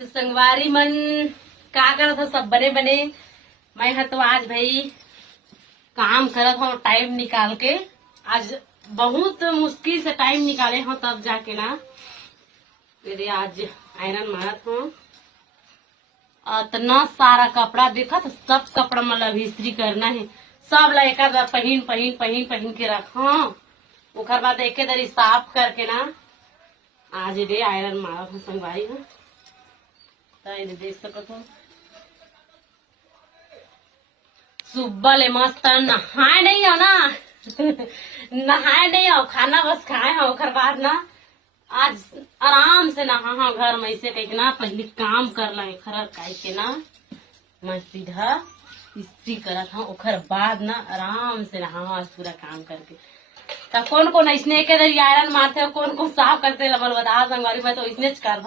तो संगवारी मन का करत हो सब बने बने। मैं है तो आज भाई काम करत हूँ टाइम निकाल के। आज बहुत मुश्किल से टाइम निकाले हूँ तब जाके ना मेरे आज आयरन मारत हूँ। इतना सारा कपड़ा देखा तो सब कपड़ा मतलब इस्त्री करना है। सब ला एक पहन पहन पहन पहन के रखा। ओकर बाद एक दरी साफ करके ना आज दे आयरन मारत हूँ संगवारी हूँ। तो देख सकत हो सुबह ले मस्त नहाए नहीं हो ना नहाए नहीं हो, खाना बस खाए हो। ओकर बाद ना आज आराम से नहा घर में से कह ना पहले काम कर ले खर कह के ना मैं सीधा इस्त्री करत हूँ। ओकर बाद ना आराम से नहा आज पूरा काम करके। तो कौन कौन ऐसने के दरी आयरन मारते हो, कौन कौन साफ करते लबल बता संगवारी। मैं तो इसने कर